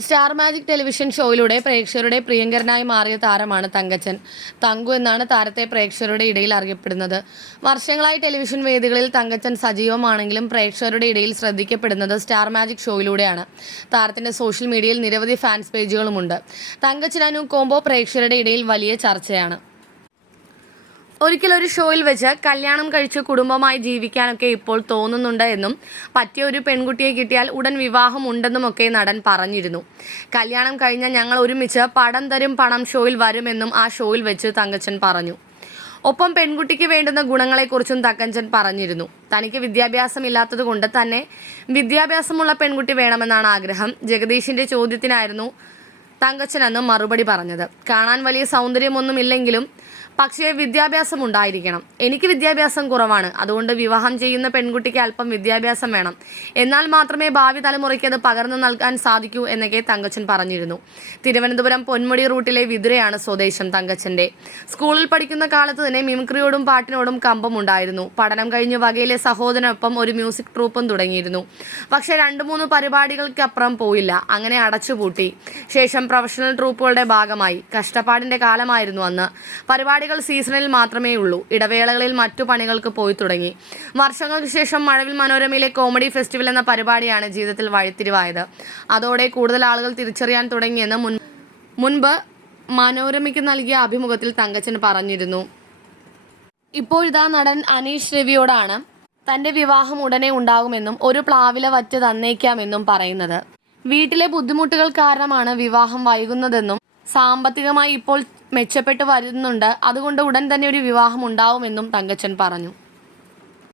Star magic television ഷോയിലൂടെ പ്രേക്ഷകരുടെ പ്രിയങ്കരനായി മാറിയ താരമാണ് തങ്കച്ചൻ. തങ്കു എന്നാണ് താരത്തെ പ്രേക്ഷകരുടെ ഇടയിൽ അറിയപ്പെടുന്നത്. വർഷങ്ങളായി ടെലിവിഷൻ വേദികളിൽ തങ്കച്ചൻ സജീവമാണെങ്കിലും പ്രേക്ഷകരുടെ ഇടയിൽ ശ്രദ്ധിക്കപ്പെടുന്നത് സ്റ്റാർ മാജിക് ഷോയിലൂടെയാണ്. താരത്തിന്റെ സോഷ്യൽ മീഡിയയിൽ നിരവധി ഫാൻസ് പേജുകളുമുണ്ട്. തങ്കച്ചൻ അനു കോംബോ പ്രേക്ഷകരുടെ ഇടയിൽ വലിയ ചർച്ചയാണ്. ഒരിക്കൽ ഒരു ഷോയിൽ വെച്ച് കല്യാണം കഴിച്ച് കുടുംബമായി ജീവിക്കാനൊക്കെ ഇപ്പോൾ തോന്നുന്നുണ്ട് എന്നും പറ്റിയ ഒരു പെൺകുട്ടിയെ കിട്ടിയാൽ ഉടൻ വിവാഹം ഉണ്ടെന്നും ഉണ്ടെന്നുമൊക്കെ നടൻ പറഞ്ഞിരുന്നു. കല്യാണം കഴിഞ്ഞാൽ ഞങ്ങൾ ഒരുമിച്ച് പടം തരും പണം ഷോയിൽ വരുമെന്നും ആ ഷോയിൽ വെച്ച് തങ്കച്ചൻ പറഞ്ഞു. ഒപ്പം പെൺകുട്ടിക്ക് വേണ്ടുന്ന ഗുണങ്ങളെക്കുറിച്ചും തക്കഞ്ചൻ പറഞ്ഞിരുന്നു. തനിക്ക് വിദ്യാഭ്യാസം ഇല്ലാത്തത് കൊണ്ട് തന്നെ വിദ്യാഭ്യാസമുള്ള പെൺകുട്ടി വേണമെന്നാണ് ആഗ്രഹം. ജഗദീഷിന്റെ ചോദ്യത്തിനായിരുന്നു തങ്കച്ചൻ അന്ന് മറുപടി പറഞ്ഞത്. കാണാൻ വലിയ സൗന്ദര്യമൊന്നും ഇല്ലെങ്കിലും പക്ഷേ വിദ്യാഭ്യാസം ഉണ്ടായിരിക്കണം എനിക്ക് വിദ്യാഭ്യാസം കുറവാണ്. അതുകൊണ്ട് വിവാഹം ചെയ്യുന്ന പെൺകുട്ടിക്ക് അല്പം വിദ്യാഭ്യാസം വേണം. എന്നാൽ മാത്രമേ ഭാവി തലമുറയ്ക്ക് അത് പകർന്നു നൽകാൻ സാധിക്കൂ എന്നൊക്കെ തങ്കച്ചൻ പറഞ്ഞിരുന്നു. തിരുവനന്തപുരം പൊന്മുടി റൂട്ടിലെ വിതുരയാണ് സ്വദേശം തങ്കച്ചന്റെ സ്കൂളിൽ പഠിക്കുന്ന കാലത്ത് തന്നെ മിമിക്രിയോടും പാട്ടിനോടും കമ്പമുണ്ടായിരുന്നു പഠനം കഴിഞ്ഞ് വകയിലെ സഹോദരനൊപ്പം ഒരു മ്യൂസിക് ട്രൂപ്പും തുടങ്ങിയിരുന്നു. പക്ഷേ രണ്ട് മൂന്ന് പരിപാടികൾക്കപ്പുറം പോയില്ല. അങ്ങനെ അടച്ചുപൂട്ടി. ശേഷം പ്രൊഫഷണൽ ട്രൂപ്പുകളുടെ ഭാഗമായി കഷ്ടപ്പാടിന്റെ കാലമായിരുന്നു അന്ന്. പരിപാടികൾ സീസണിൽ മാത്രമേ ഉള്ളൂ. ഇടവേളകളിൽ മറ്റു പണികൾക്ക് പോയി തുടങ്ങി. വർഷങ്ങൾക്ക് ശേഷം മഴവിൽ മനോരമയിലെ കോമഡി ഫെസ്റ്റിവൽ എന്ന പരിപാടിയാണ് ജീവിതത്തിൽ വഴിത്തിരിവായത്. അതോടെ കൂടുതൽ ആളുകൾ തിരിച്ചറിയാൻ തുടങ്ങിയെന്ന് മുൻ മുൻപ് മനോരമയ്ക്ക് നൽകിയ അഭിമുഖത്തിൽ തങ്കച്ചൻ പറഞ്ഞിരുന്നു. ഇപ്പോഴിതാ നടൻ അനീഷ് രവിയോടാണ് തന്റെ വിവാഹം ഉടനെ ഉണ്ടാകുമെന്നും ഒരു പ്ലാവില വറ്റ് തന്നേക്കാമെന്നും പറയുന്നത്. വീട്ടിലെ ബുദ്ധിമുട്ടുകൾ കാരണമാണ് വിവാഹം വൈകുന്നതെന്നും സാമ്പത്തികമായി ഇപ്പോൾ മെച്ചപ്പെട്ടു വരുന്നുണ്ട്. അതുകൊണ്ട് ഉടൻ തന്നെ ഒരു വിവാഹം ഉണ്ടാവുമെന്നും തങ്കച്ചൻ പറഞ്ഞു.